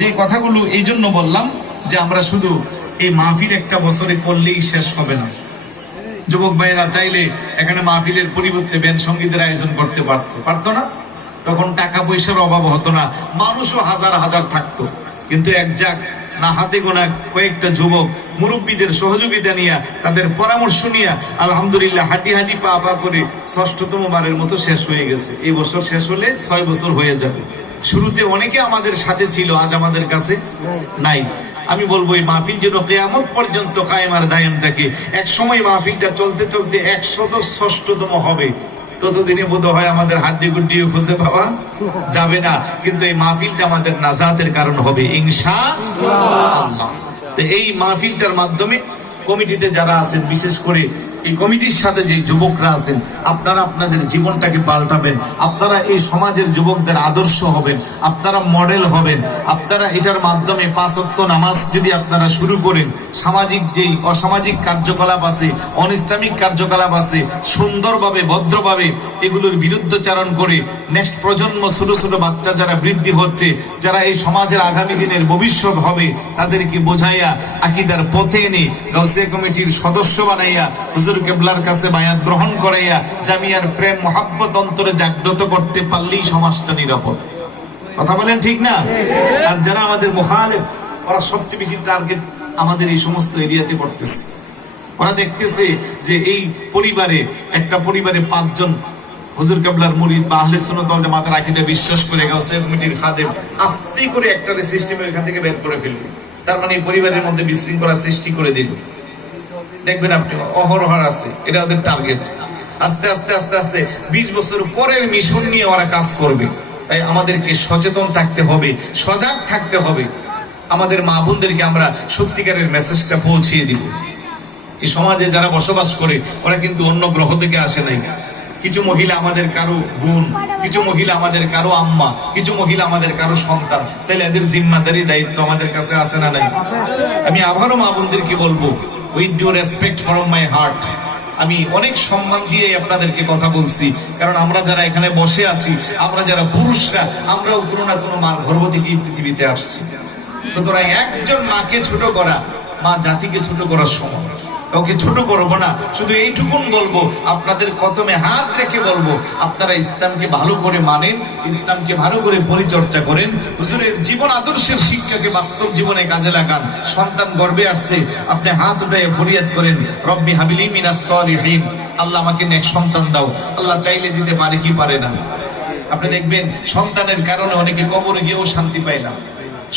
যে কথাগুলো এই জন্য বললাম যে আমরা শুধু এই মাহফিল একটা বছরে করলেই শেষ হবে না। যুবক ভাইয়েরা চাইলে এখানে মাহফিলের পরিবর্তে ব্যান্ড সঙ্গীতের আয়োজন করতে পারতো না? তখন টাকা পয়সার অভাব হতো না, মানুষও হাজার হাজার থাকতো। কিন্তু এক যাক না হাতে গোনা কয়েকটা যুবক মুরব্বীদের সহযোগিতা নিয়ে, তাদের পরামর্শ নিয়ে আলহামদুলিল্লাহ হাঁটি হাঁটি পা পা করে ৬ষ্ঠতম বারের মতো শেষ হয়ে গেছে। এই বছর শেষ হলে ৬ বছর হয়ে যাবে। শুরুতে অনেকে আমাদের সাথে ছিল, আজ আমাদের কাছে নাই। আমি বলবো এই মাহফিল যেন কিয়ামত পর্যন্ত কায়েম আর দায়েম থাকে। এক সময় মাহফিলটা চলতে চলতে ১৬৬তম হবে, ততদিনে বোধ হয় আমাদের হাড্ডি গুড্ডিও খুঁজে পাওয়া যাবে না। কিন্তু এই মাহফিলটা আমাদের নাজাতের কারণ হবে ইনশাআল্লাহ। তো এই মাহফিলটার মাধ্যমে কমিটিতে যারা আছেন, বিশেষ করে এই কমিটির সাথে যে যুবকরা আছেন, আপনারা আপনাদের জীবনটাকে পাল্টাবেন, আপনারা এই সমাজের যুবকদের আদর্শ হবেন, আপনারা মডেল হবেন। আপনারা এটার মাধ্যমে ৫ ওয়াক্ত নামাজ যদি আপনারা শুরু করেন, সামাজিক যেই অসামাজিক কার্যকলাপ আছে, অনিসলামিক কার্যকলাপ আছে, সুন্দরভাবে ভদ্রভাবে এগুলোর বিরুদ্ধচারণ করে নেক্সট প্রজন্ম, ছোট ছোট বাচ্চা যারা বৃদ্ধি হচ্ছে, যারা এই সমাজের আগামী দিনের ভবিষ্যৎ হবে, তাদেরকে বোঝাইয়া আকীদার পথে এনে গাউসিয়া কমিটির সদস্য বানাইয়া হুজুর কেবলার কাছে বায়াত গ্রহণ করাইয়া জামিয়ার প্রেম মহাব্বত অন্তরে জাগ্রত করতে পারলেই সমাজটা নিরাপদ। কথা বলেন ঠিক না? আর যারা আমাদের মুখালিফ, ওরা সবচেয়ে বেশি টার্গেট আমাদের এই সমস্ত এরিয়াতে করতেছে। ওরা দেখতেছে যে এই পরিবারে, একটা পরিবারে ৫ জন হুজুর কেবলার মুরিদ বা আহলে সুন্নাত ওয়াল জামাতের আকীদা বিশ্বাস করে গাউসিয়া কমিটির খাদেম আস্তে করে একটা সিস্টেমে এখান থেকে বের করে ফেলবে। তার মানে এই পরিবারের মধ্যে বিশৃঙ্খলা সৃষ্টি করে দিল। দেখবেন আপনি অহরহ আছে, এটা ওদের টার্গেট। আস্তে আস্তে আস্তে আস্তে ২০ বছর পরের মিশন নিয়ে ওরা কাজ করবে। তাই আমাদেরকে সচেতন থাকতে হবে, সজাগ থাকতে হবে। আমাদের মা বোনদেরকে আমরা সত্যিকারের মেসেজটা পৌঁছিয়ে দিব। এই সমাজে যারা বসবাস করে ওরা কিন্তু অন্য গ্রহ থেকে আসে নাই। কিছু মহিলা আমাদের কারো বোন, কিছু মহিলা আমাদের কারো আম্মা, কিছু মহিলা আমাদের কারো সন্তান। তাহলে এদের জিম্মাদারি দায়িত্ব আমাদের কাছে আছে না নাই? আমি আবারও মা বোনদেরকে বলবো, with due respect from my heart, আমি অনেক সম্মান দিয়ে আপনাদেরকে কথা বলছি। কারণ আমরা যারা এখানে বসে আছি, আমরা যারা পুরুষরা, আমরাও কোনো না কোনো মার গর্ভ থেকেই পৃথিবীতে আসছি। সুতরাং একজন মাকে ছোট করা, মা জাতিকে ছোট করার সময়। কাউকে ছোট করবো না, শুধু এইটুকুন বলবো, আপনাদের কদমে হাত রেখে বলবো, আপনারা ইসলামকে ভালো করে মানেন, ইসলামকে ভালো করে পরিচর্যা করেন, হুজুরের জীবন আদর্শের শিক্ষাকে বাস্তব জীবনে কাজে লাগান। সন্তান গর্বে আসছে, আপনি হাত উঠাইয়া ফরিয়াদ করেন, রব্বি হাবিলি মিনাস সালিহিন, আল্লাহ আমাকে নেক সন্তান দাও। আল্লাহ চাইলে দিতে পারে কি পারে না? আপনি দেখবেন সন্তানের কারণে অনেকে কবরে গিয়েও শান্তি পায় না।